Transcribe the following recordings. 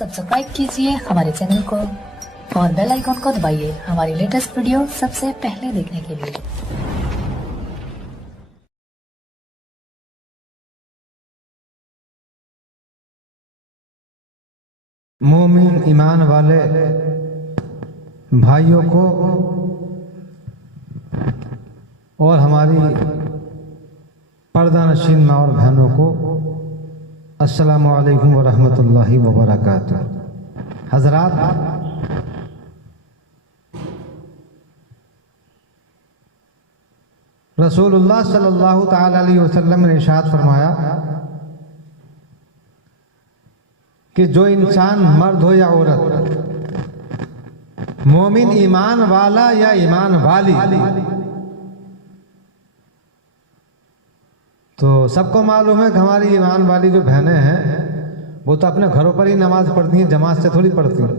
Subscribe कीजिए हमारे channel को और बेल आइकॉन को दबाइए हमारी लेटेस्ट वीडियो सबसे पहले देखने के लिए। मोमिन ईमान वाले भाइयों को और हमारी पर्दा नशीन माँ और बहनों को अस्सलामु अलैकुम व रहमतुल्लाहि व बरकातुहू। हज़रात, रसूलुल्लाह सल्लल्लाहु तआला अलैहि वसल्लम ने इरशाद फरमाया कि जो इंसान मर्द हो या औरत, मोमिन ईमान वाला या ईमान वाली, तो सबको मालूम है कि हमारी ईमान वाली जो बहनें हैं वो तो अपने घरों पर ही नमाज पढ़ती हैं, जमात से थोड़ी पढ़ती हैं।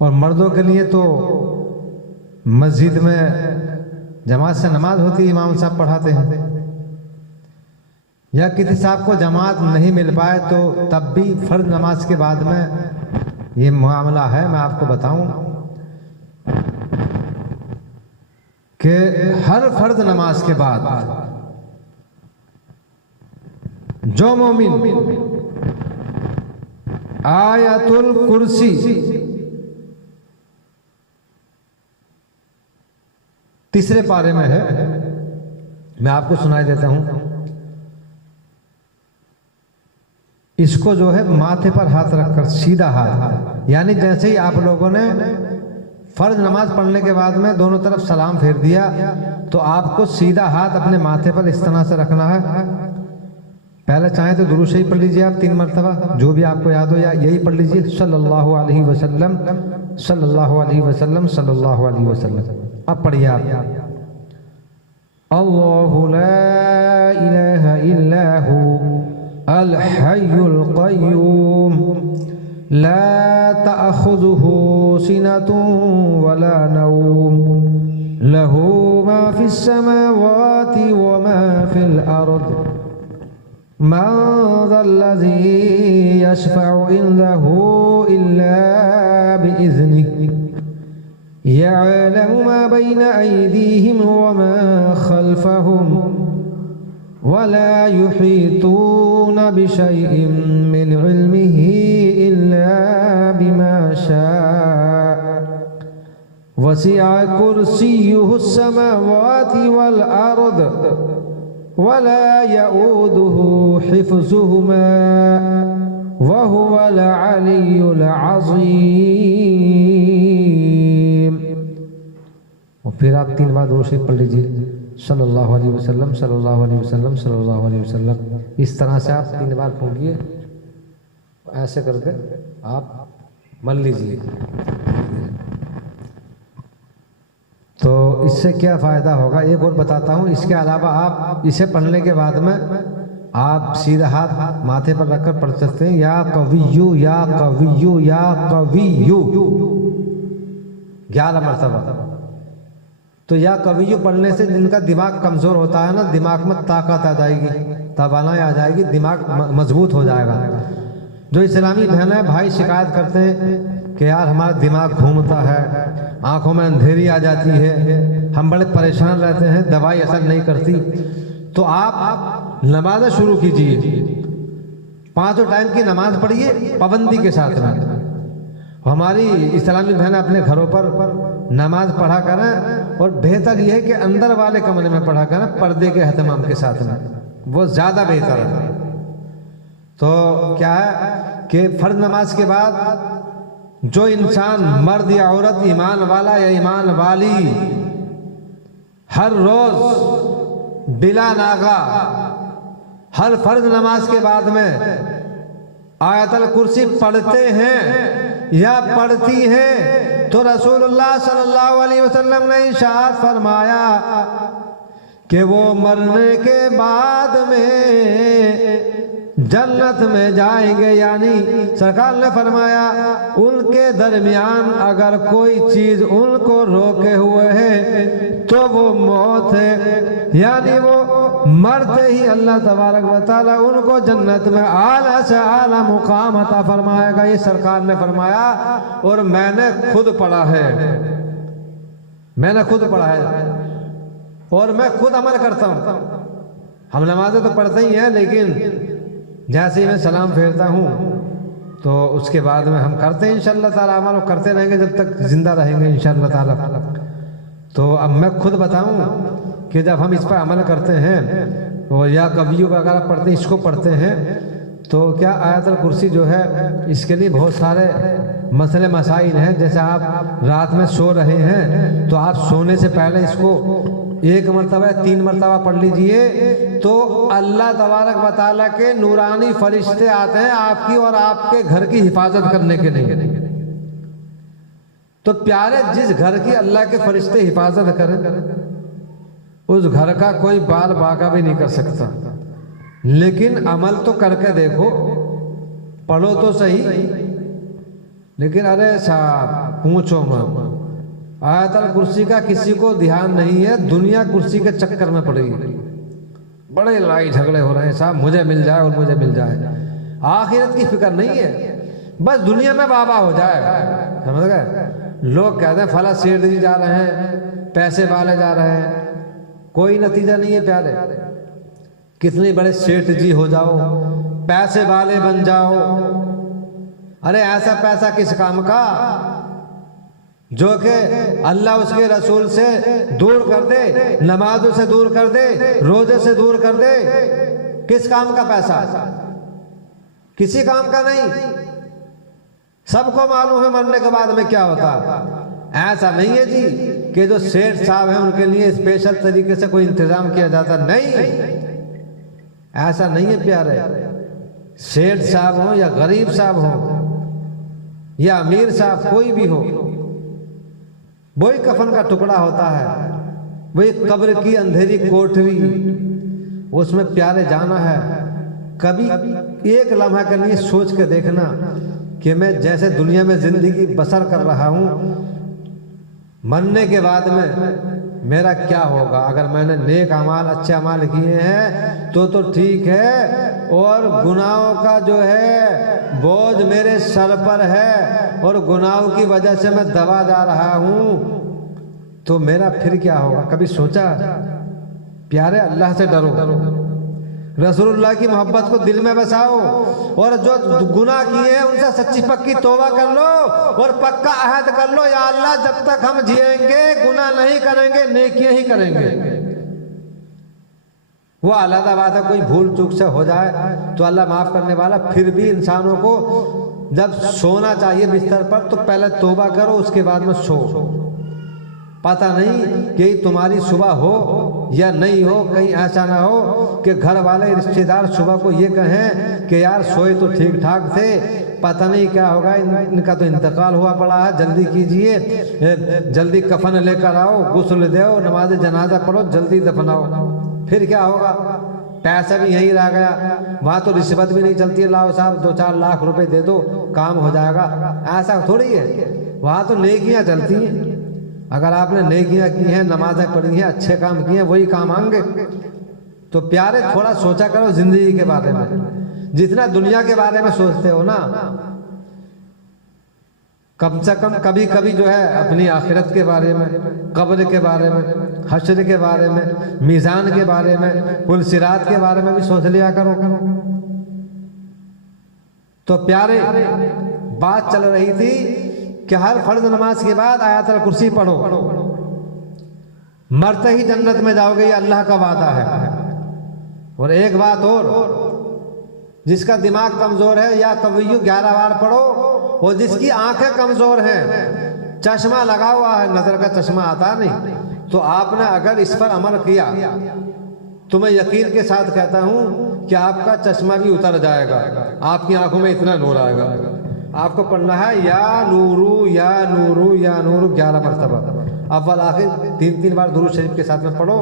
और मर्दों के लिए तो मस्जिद में जमात से नमाज होती है, इमाम साहब पढ़ाते हैं। या किसी साहब को जमात नहीं मिल पाए तो तब भी फर्ज नमाज के बाद में ये मामला है। मैं आपको बताऊं कि हर फर्ज नमाज के बाद जो मोमिन आयतुल कुर्सी तीसरे पारे में है, मैं आपको सुनाई देता हूं। इसको जो है माथे पर हाथ रखकर सीधा हाथ, यानी जैसे ही आप लोगों ने फर्ज नमाज पढ़ने के बाद में दोनों तरफ सलाम फेर दिया तो आपको सीधा हाथ अपने माथे पर इस तरह से रखना है। पहले चाहे तो दुरूद शरीफ पढ़ लीजिए आप 3 मरतबा, जो भी आपको याद हो, या यही पढ़ लीजिए सल्लल्लाहु अलैहि वसल्लम सल्लल्लाहु अलैहि वसल्लम सल्लल्लाहु अलैहि वसल्लम। अब पढ़िए आप, अल्लाहु ला इलाहा इल्ला हु अल हय्युल क़य्यूम ला तअख़ुज़ुहु सिनतुन वला नौम लहू मा फ़िस समावाति व मा फ़िल अर्द मन ज़ल्लज़ी यशफ़अु इंदहु इल्ला बिइज़निहि यअलमु मा बैन अयदीहिम व मा ख़ल्फ़हुम वला युहीतून बिशैइन मिन इल्मिही इल्ला बिमा शाअ वसिअ कुर्सियुहु अस्समावाति वल अर्द वला यऊदुहु हिफ्ज़ुहुमा वहुवल अलियुल अज़ीम। और फिर आप 3 बार दुरूद शरीफ पढ़ लीजिए सल्लल्लाहु अलैहि वसल्लम सल्लल्लाहु अलैहि वसल्लम सल्लल्लाहु अलैहि वसल्लम। इस तरह से आप 3 बार पढ़िए, ऐसे करके आप मल लीजिए। तो इससे क्या फ़ायदा होगा एक और बताता हूँ। इसके अलावा आप इसे पढ़ने के बाद में आप सीधा हाथ माथे पर रखकर पढ़ सकते हैं, या कवियु या कवियु या कवियु 11 मरतबा। तो या कवियु पढ़ने से जिनका दिमाग कमज़ोर होता है ना, दिमाग में ताकत आ जाएगी, तवानाई आ जाएगी, दिमाग मजबूत हो जाएगा। जो इस्लामी बहन है भाई शिकायत करते हैं कि यार हमारा दिमाग घूमता है, आंखों में अंधेरी आ जाती है, हम बड़े परेशान रहते हैं, दवाई असर नहीं करती, तो आप नमाज शुरू कीजिए। 5 टाइम की नमाज पढ़िए पाबंदी के साथ में। हमारी इस्लामी बहन अपने घरों पर नमाज पढ़ा करें, और बेहतर यह है कि अंदर वाले कमरे में पढ़ा करें पर्दे के एहतमाम के साथ में, वो ज़्यादा बेहतर है। तो क्या है कि फर्ज नमाज के बाद जो इंसान मर्द या औरत, ईमान वाला या ईमान वाली, हर रोज बिला नागा हर फर्ज नमाज के बाद में आयतल कुर्सी पढ़ते हैं या पढ़ती हैं, तो रसूलुल्लाह सल्लल्लाहु अलैहि वसल्लम ने इरशाद फरमाया कि वो मरने के बाद में जन्नत में जाएंगे। यानी सरकार ने फरमाया उनके दरमियान अगर कोई चीज उनको रोके हुए है तो वो मौत है। यानी वो मरते ही अल्लाह तबारक व तआला उनको जन्नत में आला से आला मुकाम अता फरमाएगा। ये सरकार ने फरमाया और मैंने खुद पढ़ा है, मैंने खुद पढ़ा है और मैं खुद अमल करता हूँ। हम नमाजें तो पढ़ते ही हैं, लेकिन जैसे ही मैं सलाम फेरता हूँ तो उसके बाद में हम करते हैं इंशाअल्लाह ताला अमल, करते रहेंगे जब तक जिंदा रहेंगे इंशाअल्लाह ताला। तो अब मैं खुद बताऊँ कि जब हम इस पर अमल करते हैं और या कवियों वगैरह पढ़ते हैं, इसको पढ़ते हैं, तो क्या आयतुल कुर्सी जो है इसके लिए बहुत सारे मसले मसाइल हैं। जैसे आप रात में सो रहे हैं तो आप सोने से पहले इसको 1 मरतबा 3 मरतबा पढ़ लीजिए, तो अल्लाह तबारक व तआला के नूरानी फरिश्ते आते हैं आपकी और आपके घर की हिफाजत करने के लिए। तो प्यारे, जिस घर की अल्लाह के फरिश्ते हिफाजत करें उस घर का कोई बाल बाका भी नहीं कर सकता। लेकिन अमल तो करके देखो, पढ़ो तो सही, लेकिन अरे साहब पूछो मत, आयतुल कुर्सी का किसी को ध्यान नहीं है, दुनिया कुर्सी के चक्कर में पड़ेगी। बड़े लड़ाई झगड़े हो रहे हैं साहब, मुझे मिल जाए और मुझे मिल जाए। आखिरत की फिक्र नहीं है, बस दुनिया में बाबा हो जाए। समझ गए? लोग कहते हैं फला सेठ जी जा रहे हैं, पैसे वाले जा रहे हैं, कोई नतीजा नहीं है प्यारे। कितने बड़े सेठ जी हो जाओ, पैसे वाले बन जाओ, अरे ऐसा पैसा किस काम का जो कि अल्लाह उसके रसूल से दूर कर दे, नमाजों से दूर कर दे, रोजे से दूर कर दे। किस काम का पैसा? किसी काम का नहीं। सबको मालूम है मरने के बाद में क्या होता। ऐसा नहीं है जी कि जो सेठ साहब हैं उनके लिए स्पेशल तरीके से कोई इंतजाम किया जाता, नहीं, ऐसा नहीं है प्यारे। सेठ साहब हो या गरीब साहब हो या अमीर साहब, कोई भी हो, वही कफन का टुकड़ा होता है, वही कब्र की अंधेरी कोठरी, उसमें प्यारे जाना है। कभी एक लम्हा के लिए सोच के देखना कि मैं जैसे दुनिया में जिंदगी बसर कर रहा हूं, मरने के बाद में मेरा क्या होगा। अगर मैंने नेक अमाल, अच्छे अमाल किए हैं तो ठीक है, और गुनाहों का जो है बोझ मेरे सर पर है और गुनाहों की वजह से मैं दबा जा रहा हूं, तो मेरा फिर क्या होगा। कभी सोचा? प्यारे, अल्लाह से डरो, रसूलुल्लाह की मोहब्बत को दिल में बसाओ, और जो गुनाह किए हैं उनसे सच्ची पक्की तौबा कर लो और पक्का अहद कर लो, या अल्लाह जब तक हम जिएंगे गुनाह नहीं करेंगे, नेकियां ही करेंगे। वो अलग बात है, कोई भूल चूक से हो जाए तो अल्लाह माफ करने वाला। फिर भी इंसानों को जब सोना चाहिए बिस्तर पर तो पहले तौबा करो, उसके बाद में सो। पता नहीं कि तुम्हारी सुबह हो या नहीं हो, कहीं ऐसा ना हो कि घर वाले रिश्तेदार सुबह को ये कहें कि यार सोए तो ठीक ठाक थे, पता नहीं क्या होगा, इनका तो इंतकाल हुआ पड़ा है, जल्दी कीजिए, जल्दी कफन लेकर आओ, गुस्ल दो, नमाज जनाजा पढ़ो, जल्दी दफनाओ। फिर क्या होगा? पैसा भी यहीं रह गया। वहाँ तो रिश्वत भी नहीं चलती है, लाओ साहब 2-4 लाख रुपए दे दो काम हो जाएगा, ऐसा थोड़ी है। वहाँ तो नेकियां चलती हैं। अगर आपने नेकियां की हैं, नमाजें पढ़ी हैं, अच्छे काम किए हैं, वही काम आएंगे। तो प्यारे, थोड़ा सोचा करो जिंदगी के बारे में। जितना दुनिया के बारे में सोचते हो ना, कम से कम कभी कभी जो है अपनी आखिरत के बारे में, कब्र के बारे में, हश्र के बारे में, मीज़ान के बारे में, पुल सिरात के बारे में भी सोच लिया करो। तो प्यारे, बात चल रही थी कि हर फर्ज नमाज के बाद आयतुल कुर्सी पढ़ो, मरते ही जन्नत में जाओगे, ये अल्लाह का वादा है। और एक बात और, जिसका दिमाग कमजोर है या कवियु 11 बार पढ़ो, और जिसकी आंखें कमजोर हैं, चश्मा लगा हुआ है, नजर का चश्मा आता नहीं, तो आपने अगर इस पर अमल किया तो मैं यकीन के साथ कहता हूं कि आपका चश्मा भी उतर जाएगा, आपकी आंखों में इतना नूर आएगा। आपको पढ़ना है या नूरू या नूरू या नूरू 11 मरतबा, अव्वल आखिर 3-3 बार दुरूद शरीफ के साथ में पढ़ो,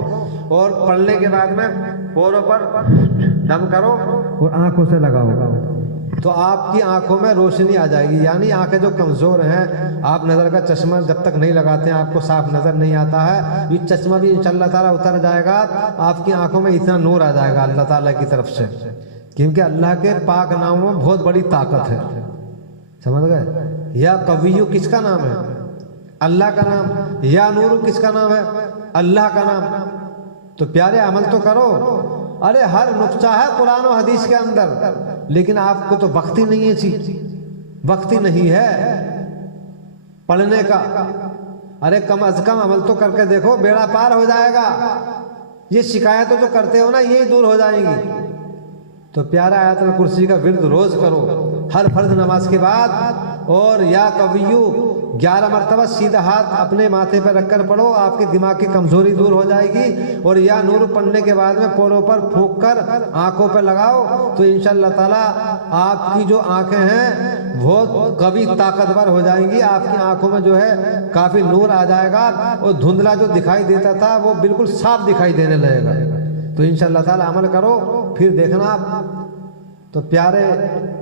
और पढ़ने के बाद में पैरों पर दम करो اور آنکھوں سے لگاؤ تو آپ کی آنکھوں میں روشنی آ جائے گی. یعنی آنکھیں جو کمزور ہیں, آپ نظر کا چشمہ جب تک نہیں لگاتے ہیں آپ کو صاف نظر نہیں آتا ہے. یہ چشمہ بھی انشاءاللہ تعالیٰ اتر جائے گا, آپ کی آنکھوں میں اتنا نور آ جائے گا اللہ تعالیٰ کی طرف سے, کیونکہ اللہ کے پاک ناموں میں بہت بڑی طاقت ہے. سمجھ گئے؟ یا قویو کس کا نام ہے؟ اللہ کا نام. یا نور کس کا نام ہے؟ اللہ کا نام. تو پیارے عمل تو کرو. ارے ہر نقطہ ہے قرآن و حدیث کے اندر, لیکن آپ کو تو وقت ہی نہیں ہے, وقت ہی نہیں ہے پڑھنے کا. ارے کم از کم عمل تو کر کے دیکھو, بیڑا پار ہو جائے گا. یہ شکایتیں جو کرتے ہو نا یہی دور ہو جائیں گی. تو پیارا آیت الکرسی کا ورد روز کرو ہر فرض نماز کے بعد, اور یا قویو 11 مرتبہ سیدھا ہاتھ اپنے ماتھے پر رکھ کر پڑھو, آپ کے دماغ کی کمزوری دور ہو جائے گی. اور یا نور پڑھنے کے بعد میں پوروں پر پھونک کر آنکھوں پہ لگاؤ تو انشاءاللہ تعالیٰ آپ کی جو آنکھیں ہیں بہت قوی طاقتور ہو جائیں گی. آپ کی آنکھوں میں جو ہے کافی نور آ جائے گا, اور دھندلا جو دکھائی دیتا تھا وہ بالکل صاف دکھائی دینے لگے گا. تو انشاءاللہ تعالیٰ عمل کرو, پھر دیکھنا آپ. تو پیارے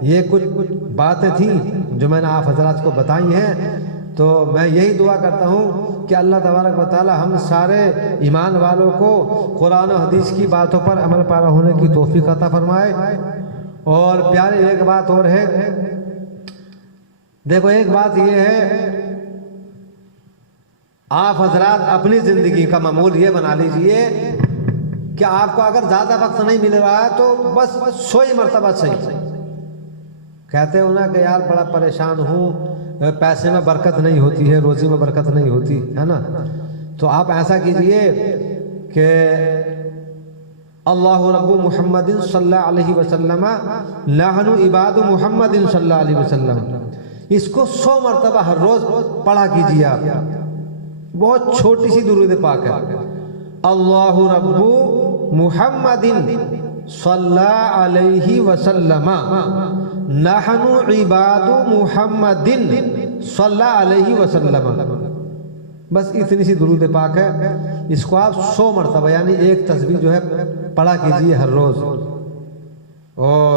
یہ کچھ باتیں تھیں جو میں نے آپ حضرات کو بتائی ہیں. تو میں یہی دعا کرتا ہوں کہ اللہ تبارک و تعالی ہم سارے ایمان والوں کو قرآن و حدیث کی باتوں پر عمل پیرا ہونے کی توفیق عطا فرمائے. اور پیارے ایک بات اور ہے, دیکھو ایک بات یہ ہے, آپ حضرات اپنی زندگی کا معمول یہ بنا لیجئے کہ آپ کو اگر زیادہ وقت نہیں مل رہا ہے تو بس 100 مرتبہ صحیح. کہتے ہو نا کہ یار بڑا پریشان ہوں, پیسے میں برکت نہیں ہوتی ہے, روزی میں برکت نہیں ہوتی ہے نا. تو آپ ایسا کیجئے کہ اللہ رب محمد صلی اللہ علیہ وسلم نحن عباد محمد صلی اللہ علیہ وسلم, اس کو 100 مرتبہ ہر روز پڑھا کیجئے آپ. بہت چھوٹی سی درود پاک ہے, اللہ رب محمد صلی اللہ علیہ وسلم نحن عباد محمد صلی اللہ علیہ وسلم. بس اتنی سی درود پاک ہے, اس کو آپ 100 مرتبہ یعنی ایک تسبیح جو ہے پڑھا کیجئے ہر روز. اور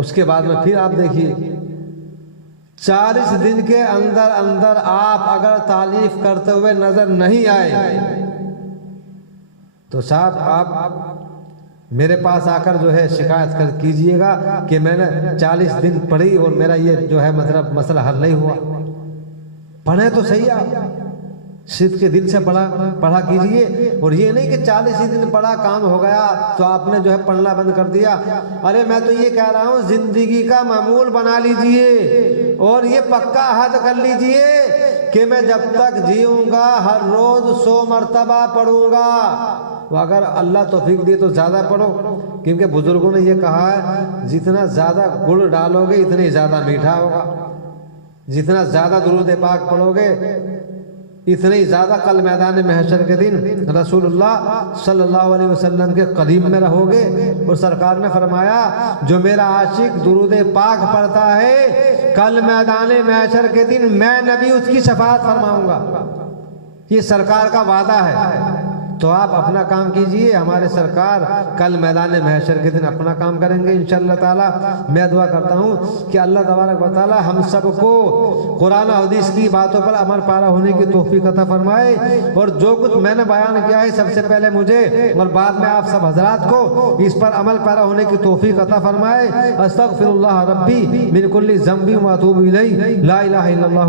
اس کے بعد میں پھر آپ دیکھیے 40 دن کے اندر اندر آپ اگر تعریف کرتے ہوئے نظر نہیں آئے تو صاحب آپ میرے پاس آ کر جو ہے شکایت کر کیجئے گا کہ میں نے 40 دن پڑھی اور میرا یہ جو ہے مطلب مسئلہ حل نہیں ہوا. پڑھیں تو صحیح, آپ صدق کے دل سے پڑھا کیجئے. اور یہ نہیں کہ 40 دن پڑھا کام ہو گیا تو آپ نے جو ہے پڑھنا بند کر دیا. ارے میں تو یہ کہہ رہا ہوں زندگی کا معمول بنا لیجئے اور یہ پکا عہد کر لیجئے کہ میں جب تک جیوں گا ہر روز 100 مرتبہ پڑھوں گا. اگر اللہ توفیق دے تو زیادہ پڑھو, کیونکہ بزرگوں نے یہ کہا ہے جتنا زیادہ گڑ ڈالو گے اتنی زیادہ میٹھا ہوگا, جتنا زیادہ درود پاک پڑھو گے اتنی زیادہ کل میدان محشر کے دن رسول اللہ صلی اللہ علیہ وسلم کے قریب میں رہو گے. اور سرکار نے فرمایا جو میرا عاشق درود پاک پڑھتا ہے کل میدان محشر کے دن میں نبی اس کی شفاعت فرماؤں گا. یہ سرکار کا وعدہ ہے. تو آپ اپنا کام کیجئے, ہمارے سرکار کل میدان محشر کے دن اپنا کام کریں گے انشاءاللہ تعالی. میں دعا کرتا ہوں کہ اللہ تبارک و تعالی ہم سب کو قرآن و حدیث کی باتوں پر عمل پیرا ہونے کی توفیق عطا فرمائے. اور جو کچھ میں نے بیان کیا ہے سب سے پہلے مجھے اور بعد میں آپ سب حضرات کو اس پر عمل پیرا ہونے کی توفیق عطا فرمائے. استغفر اللہ ربی من کل ذنب و اتوب الیہ, لا الہ الا اللہ.